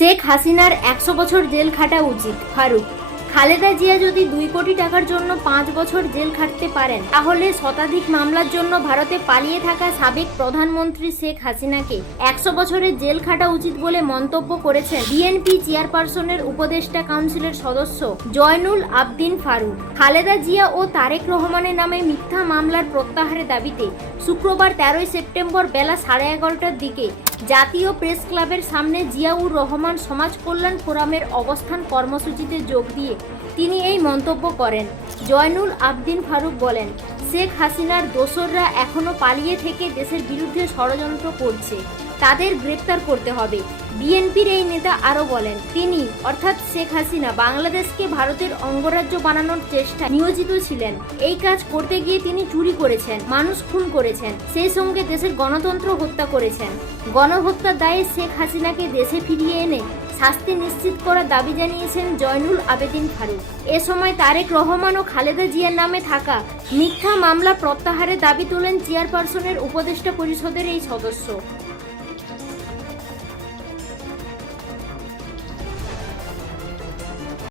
শেখ হাসিনার একশো বছর জেল খাটা উচিত ফারুক। খালেদা জিয়া যদি দুই কোটি টাকার জন্য পাঁচ বছর জেল খাটতে পারেন, তাহলে শতাধিক মামলার জন্য ভারতে পালিয়ে থাকা সাবেক প্রধানমন্ত্রী শেখ হাসিনাকে একশো বছরের জেল খাটা উচিত বলে মন্তব্য করেছেন বিএনপি চেয়ারপারসনের উপদেষ্টা কাউন্সিলের সদস্য জয়নুল আবদিন ফারুক। খালেদা জিয়া ও তারেক রহমানের নামে মিথ্যা মামলার প্রত্যাহারের দাবিতে শুক্রবার তেরোই সেপ্টেম্বর বেলা সাড়ে এগারোটার দিকে জাতীয় প্রেস ক্লাবের সামনে জিয়াউর রহমান সমাজ কল্যাণ ফোরামের অবস্থান কর্মসূচিতে যোগ দিয়ে তিনি এই মন্তব্য করেন। জয়নুল আবদিন ফারুক বলেন, শেখ হাসিনার দোসররা এখনও পালিয়ে থেকে দেশের বিরুদ্ধে ষড়যন্ত্র করছে। তাদের গ্রেপ্তার করতে হবে। বিএনপির এই নেতা আরও বলেন, তিনি, অর্থাৎ শেখ হাসিনা, বাংলাদেশকে ভারতের অঙ্গরাজ্য বানানোর চেষ্টা নিয়োজিত ছিলেন। এই কাজ করতে গিয়ে তিনি চুরি করেছেন, মানুষ খুন করেছেন, সেই সঙ্গে দেশের গণতন্ত্র হত্যা করেছেন। গণহত্যার দায়ে শেখ হাসিনাকে দেশে ফিরিয়ে এনে শাস্তি নিশ্চিত করার দাবি জানিয়েছেন জয়নুল আবেদিন ফারুক। এ সময় তারেক রহমান ও খালেদা জিয়ার নামে থাকা মিথ্যা মামলা প্রত্যাহারের দাবি তোলেন চেয়ারপারসনের উপদেষ্টা পরিষদের এই সদস্য।